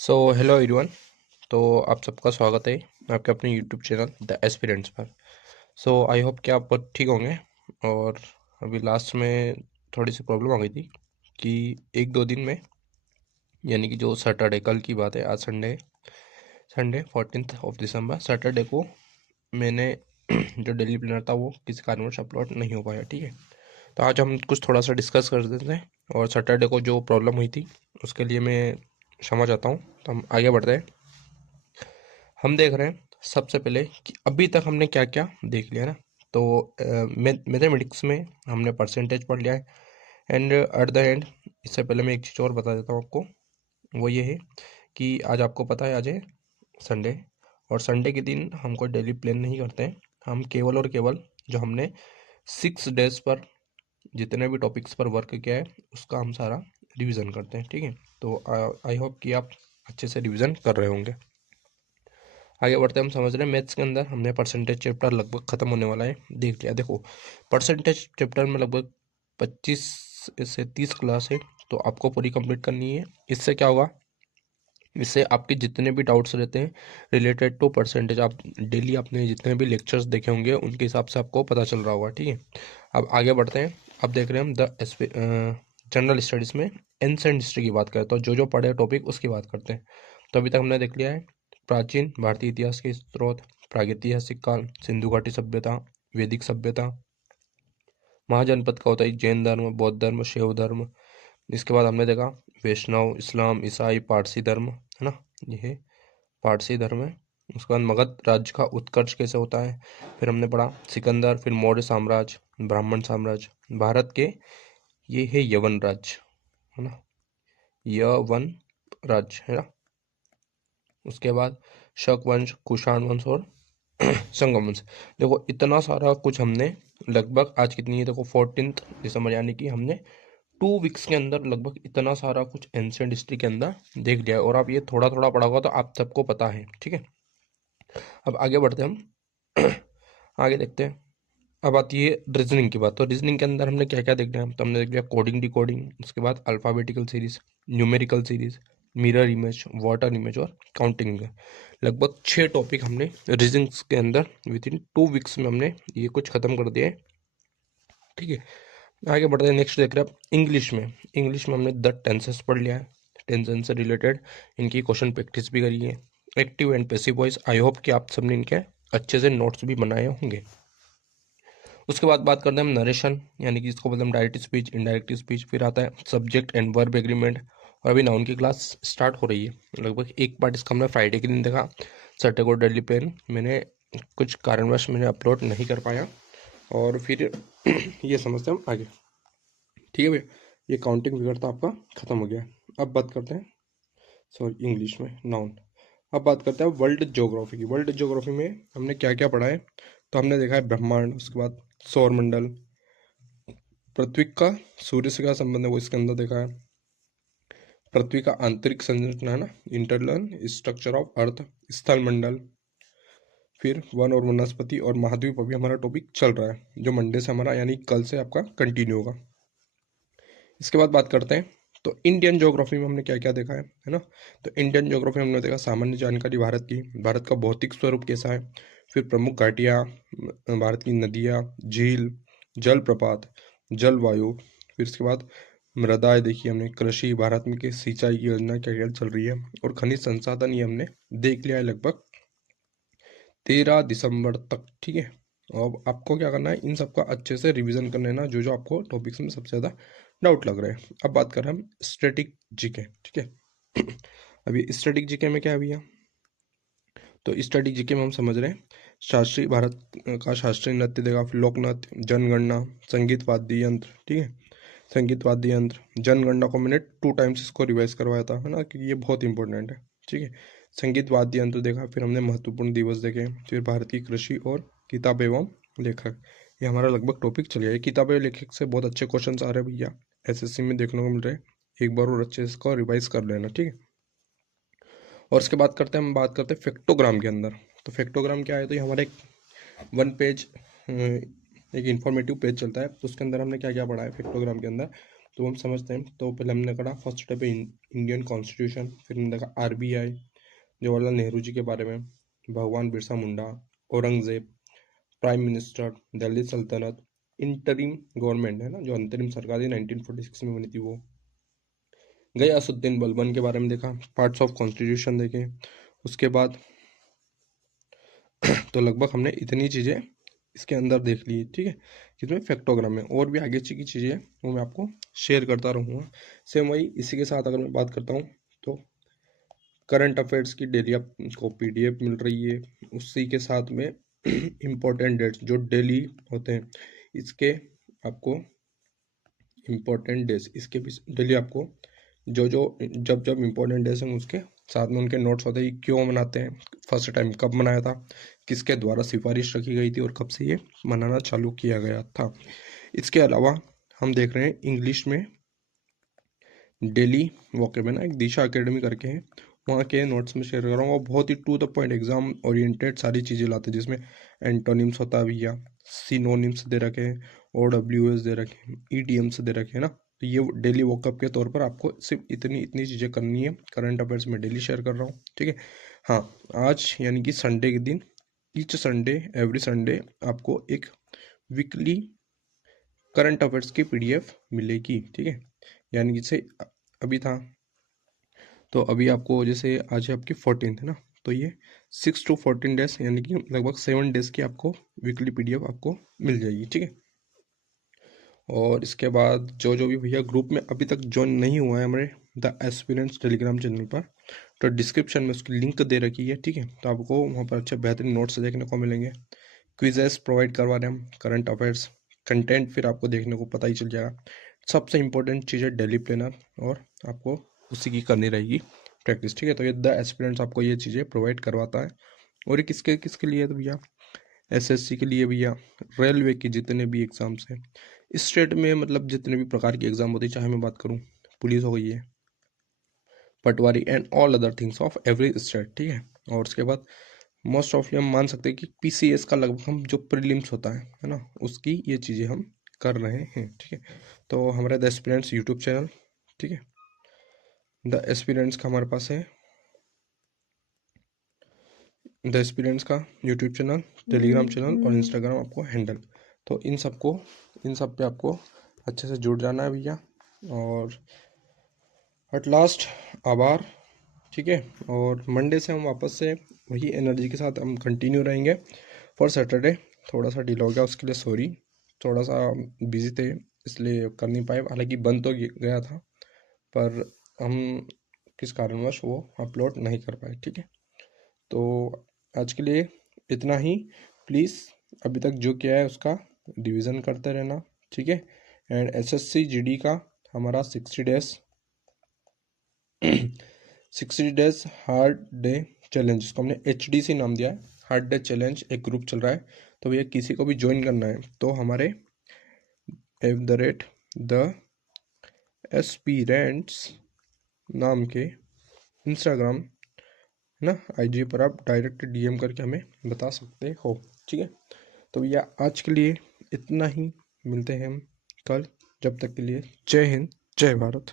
So hello everyone. तो आप सबका स्वागत है आपके अपने यूट्यूब चैनल द एस्पिरेंट्स पर। सो आई होप कि आप बहुत ठीक होंगे। और अभी लास्ट में थोड़ी सी प्रॉब्लम आ गई थी कि एक दो दिन में, यानी कि जो सैटरडे कल की बात है, आज संडे संडे 14 दिसंबर सैटरडे को मैंने जो डेली प्लानर था वो किसी कारणवश अपलोड नहीं हो पाया। ठीक है, तो आज हम कुछ थोड़ा सा डिस्कस कर देते हैं। और सैटरडे को जो प्रॉब्लम हुई थी उसके लिए मैं क्षमा चाहता हूँ। तो हम आगे बढ़ते हैं। हम देख रहे हैं सबसे पहले कि अभी तक हमने क्या क्या देख लिया ना। तो मैथमेटिक्स में हमने परसेंटेज पढ़ लिया है। एंड एट द एंड, इससे पहले मैं एक चीज़ और बता देता हूँ आपको। वो ये है कि आज आपको पता है आज है संडे। और संडे के दिन हम कोई डेली प्लान नहीं करते हैं। हम केवल और केवल जो हमने 6 डेज पर जितने भी टॉपिक्स पर वर्क किया है उसका हम सारा रिवीजन करते हैं। ठीक है, तो आई होप कि आप अच्छे से रिवीजन कर रहे होंगे। आगे बढ़ते हैं। हम समझ रहे हैं मैथ्स के अंदर हमने परसेंटेज चैप्टर लगभग खत्म होने वाला है, देख लिया। देखो, परसेंटेज चैप्टर में लगभग 25 से 30 क्लास है, तो आपको पूरी कंप्लीट करनी है। इससे क्या होगा, इससे आपके जितने भी डाउट्स रहते हैं रिलेटेड टू परसेंटेज, आप डेली अपने जितने भी लेक्चर्स देखे होंगे उनके हिसाब से आपको पता चल रहा होगा। ठीक है, अब आगे बढ़ते हैं। अब देख रहे हैं हम द जनरल स्टडीज़ में एंसेंट हिस्ट्री की बात करें तो जो जो पढ़े टॉपिक उसकी बात करते हैं। तो अभी तक हमने देख लिया है प्राचीन भारतीय इतिहास के स्रोत, प्रागैतिहासिक काल, सिंधु घाटी सभ्यता, वैदिक सभ्यता, महाजनपद का होता है जैन धर्म, बौद्ध धर्म, शैव धर्म। इसके बाद हमने देखा वैष्णव, इस्लाम, ईसाई, पारसी धर्म, है ना, ये है पारसी धर्म है। उसके बाद मगध राज्य का उत्कर्ष कैसे होता है। फिर हमने पढ़ा सिकंदर, फिर मौर्य साम्राज्य, ब्राह्मण साम्राज्य, भारत के ये है यवन राज्य, है ना, यवन राज्य, है ना। उसके बाद शक वंश, कुषाण वंश और संगम वंश। देखो इतना सारा कुछ हमने लगभग, आज कितनी है देखो 14 दिसंबर, यानी कि हमने 2 वीक्स के अंदर लगभग इतना सारा कुछ एंशियंट हिस्ट्री के अंदर देख लिया है। और आप ये थोड़ा थोड़ा पढ़ा होगा तो आप सबको पता है। ठीक है, अब आगे बढ़ते हैं हम आगे देखते हैं। अब आती है रीजनिंग की बात। तो रीजनिंग के अंदर हमने क्या क्या देख लिया, तो हमने देख लिया कोडिंग, डिकोडिंग, उसके बाद alphabetical series, numerical series, mirror image, water image और काउंटिंग। लगभग 6 टॉपिक हमने रीजनिंग के अंदर विद इन 2 वीक्स में हमने ये कुछ खत्म कर दिया है। ठीक है, आगे बढ़ते हैं। नेक्स्ट देख रहे हैं आप इंग्लिश में। इंग्लिश में हमने द टेंसेस पढ़ लिया है, टेंसेस से रिलेटेड इनकी क्वेश्चन प्रैक्टिस भी करी है। Active and passive voice, I hope कि आप सबने इनके अच्छे से नोट्स भी बनाए होंगे। उसके बाद बात करते हैं हम नरेशन, यानी कि इसको बोलते हैं डायरेक्ट स्पीच, इनडायरेक्ट स्पीच। फिर आता है सब्जेक्ट एंड वर्ब एग्रीमेंट। और अभी नाउन की क्लास स्टार्ट हो रही है। लगभग एक पार्ट इसका हमने फ्राइडे के दिन देखा। सैटरडे को डेली प्लान मैंने कुछ कारणवश मैंने अपलोड नहीं कर पाया। और फिर ये समझते हैं हम आगे। ठीक है भैया, ये काउंटिंग फिगर तो आपका खत्म हो गया। अब बात करते हैं, सॉरी इंग्लिश में नाउन। अब बात करते हैं वर्ल्ड ज्योग्राफी की। वर्ल्ड ज्योग्राफी में हमने क्या क्या पढ़ा है, तो हमने देखा है ब्रह्मांड, उसके बाद सौरमंडल, पृथ्वी का सूर्य से क्या संबंध है वो इसके अंदर देखा है। पृथ्वी का आंतरिक संरचना है ना, इंटरनल स्ट्रक्चर ऑफ अर्थ, स्थल मंडल। फिर वन और वनस्पति और महाद्वीप अभी हमारा टॉपिक चल रहा है, जो मंडे से हमारा यानी कल से आपका कंटिन्यू होगा। इसके बाद बात करते हैं तो इंडियन ज्योग्राफी में हमने क्या क्या देखा है ना। तो इंडियन ज्योग्राफी में हमने देखा सामान्य जानकारी भारत की, भारत का भौतिक स्वरूप कैसा है, फिर प्रमुख घाटियाँ, भारत की नदियाँ, झील, जलप्रपात, जलवायु। फिर इसके बाद मृदाएँ देखी हमने, कृषि, भारत में की सिंचाई की योजना क्या क्या चल रही है, और खनिज संसाधन ये हमने देख लिया है लगभग 13 दिसंबर तक। ठीक है, अब आपको क्या करना है, इन सबका अच्छे से रिवीजन करना है ना, जो जो आपको टॉपिक्स में सबसे ज़्यादा डाउट लग रहे हैं। अब बात कर रहे हैं हम स्टैटिक जीके। ठीक है, अभी स्टैटिक जीके में क्या है भैया, तो स्टैटिक जीके में हम समझ रहे हैं शास्त्रीय भारत का शास्त्रीय नृत्य देखा, फिर लोक नृत्य, जनगणना, संगीत वाद्य यंत्र। ठीक है, संगीत वाद्य यंत्र, जनगणना को मैंने 2 टाइम्स इसको रिवाइज करवाया था, है ना, क्योंकि ये बहुत इंपॉर्टेंट है। ठीक है, संगीत वाद्य यंत्र देखा, फिर हमने महत्वपूर्ण दिवस देखे, फिर भारत की कृषि और किताब एवं लेखक। ये हमारा लगभग टॉपिक चल गया है। किताब एवं लेखक से बहुत अच्छे क्वेश्चन आ रहे हैं भैया, एसएससी में देखने को मिल रहे हैं। एक बार और अच्छे से इसको रिवाइज कर लेना। ठीक है, और उसके बाद करते हैं, हम बात करते हैं फेक्टोग्राम के अंदर। तो फेक्टोग्राम क्या है, तो ये हमारा एक 1 पेज एक इंफॉर्मेटिव पेज चलता है। तो उसके अंदर हमने क्या क्या पढ़ा है फेक्टोग्राम के अंदर, तो हम समझते हैं। तो पहले हमने करा फर्स्ट स्टेप है इंडियन कॉन्स्टिट्यूशन, फिर हमने देखा आरबीआई, जवाहरलाल नेहरू जी के बारे में, भगवान बिरसा मुंडा, औरंगजेब, प्राइम मिनिस्टर, दिल्ली सल्तनत, इंटरिम गवर्नमेंट है ना, जो अंतरिम सरकार थी 1946 में बनी थी वो, गयासुद्दीन बलबन के बारे में देखा, पार्ट्स ऑफ कॉन्स्टिट्यूशन देखे। उसके बाद तो लगभग हमने इतनी चीज़ें इसके अंदर देख ली, ठीक है। इसमें फैक्टोग्राम में और भी आगे की चीज़ें हैं वो मैं आपको शेयर करता रहूँगा। सेम वही इसी के साथ अगर मैं बात करता हूँ तो करंट अफेयर्स की डेली आपको पीडीएफ मिल रही है, उसी के साथ में इम्पोर्टेंट डेट्स जो डेली होते हैं इसके आपको इम्पोर्टेंट डेज इसके भी डेली आपको जो जो जब जब इम्पोर्टेंट डेज हैं उसके साथ में उनके नोट्स होते हैं, क्यों मनाते हैं, फर्स्ट टाइम कब मनाया था, किसके द्वारा सिफारिश रखी गई थी और कब से ये मनाना चालू किया गया था। इसके अलावा हम देख रहे हैं इंग्लिश में डेली वोकेब है ना, एक दिशा एकेडमी करके है, वहाँ के नोट्स में शेयर कर रहा हूँ। वो बहुत ही to the point exam oriented सारी चीज़ें लाते हैं, जिसमें एंटोनिम्स होता है भैया, सिनोनिम्स दे रखे हैं, OWS दे रखे हैं, ईडीएम्स दे रखे हैं ना। तो ये डेली वोकअप के तौर पर आपको सिर्फ इतनी इतनी चीज़ें करनी है। करंट अफेयर्स में डेली शेयर कर रहा हूँ, ठीक है। हाँ, आज यानी कि संडे के दिन ईच संडे एवरी संडे आपको एक वीकली करंट अफेयर्स की पीडीएफ मिलेगी, ठीक है। यानी जैसे अभी था तो अभी आपको जैसे आज है आपकी 14 है ना, तो ये 6 to 14 डेज यानी कि लगभग 7 डेज की आपको वीकली पीडीएफ आपको मिल जाएगी, ठीक है। और इसके बाद जो जो भी भैया ग्रुप में अभी तक ज्वाइन नहीं हुआ है हमारे द एस्पिरेंट्स टेलीग्राम चैनल पर, तो डिस्क्रिप्शन में उसकी लिंक दे रखी है, ठीक है। तो आपको वहाँ पर अच्छे बेहतरीन नोट्स देखने को मिलेंगे, क्विजेस प्रोवाइड करवा रहे हैं हम, करंट अफेयर्स कंटेंट फिर आपको देखने को पता ही चल जाएगा। सबसे इंपॉर्टेंट चीज़ है डेली प्लानर, और आपको उसी की करनी रहेगी प्रैक्टिस, ठीक है। तो ये द एस्पिरेंट्स आपको ये चीज़ें प्रोवाइड करवाता है। और ये किसके किसके लिए है तो भैया एसएससी के लिए भैया, रेलवे के जितने भी एग्ज़ाम्स हैं स्टेट में, मतलब जितने भी प्रकार के एग्ज़ाम होते हैं, चाहे मैं बात करूँ पुलिस हो गई है, patwari and all other things of every state, ठीक है। और उसके बाद मोस्ट ऑफली हम मान सकते हैं कि पीसीएस का लगभग हम जो प्रीलिम्स होता है ना, उसकी ये चीज़ें हम कर रहे हैं, ठीक है। तो हमारा द एस्पिरेंट्स यूट्यूब चैनल, ठीक है, द एस्पिरेंट्स का हमारे पास है द एस्पिरेंट्स का यूट्यूब चैनल, टेलीग्राम चैनल और इंस्टाग्राम आपको हैंडल। तो इन सब पे आपको अच्छे से जुड़ जाना है भैया। और एट लास्ट आभार, ठीक है। और मंडे से हम वापस से वही एनर्जी के साथ हम कंटिन्यू रहेंगे। फॉर सैटरडे थोड़ा सा डिले हो गया, उसके लिए सॉरी, थोड़ा सा बिजी थे इसलिए कर नहीं पाए, हालांकि बन तो गया था पर हम किस कारणवश वो अपलोड नहीं कर पाए, ठीक है। तो आज के लिए इतना ही। प्लीज़ अभी तक जो किया है उसका रिवीजन करते रहना, ठीक है। एंड एसएससी जीडी का हमारा 60 डेज हार्ड डे चैलेंज, जिसको हमने HDC नाम दिया है, हार्ड डे चैलेंज, एक ग्रुप चल रहा है। तो भैया किसी को भी ज्वाइन करना है तो हमारे @the एस्पिरेंट्स नाम के इंस्टाग्राम है ना, IG पर आप डायरेक्ट DM करके हमें बता सकते हो, ठीक है। तो भैया आज के लिए इतना ही, मिलते हैं हम कल, जब तक के लिए जय हिंद जय भारत।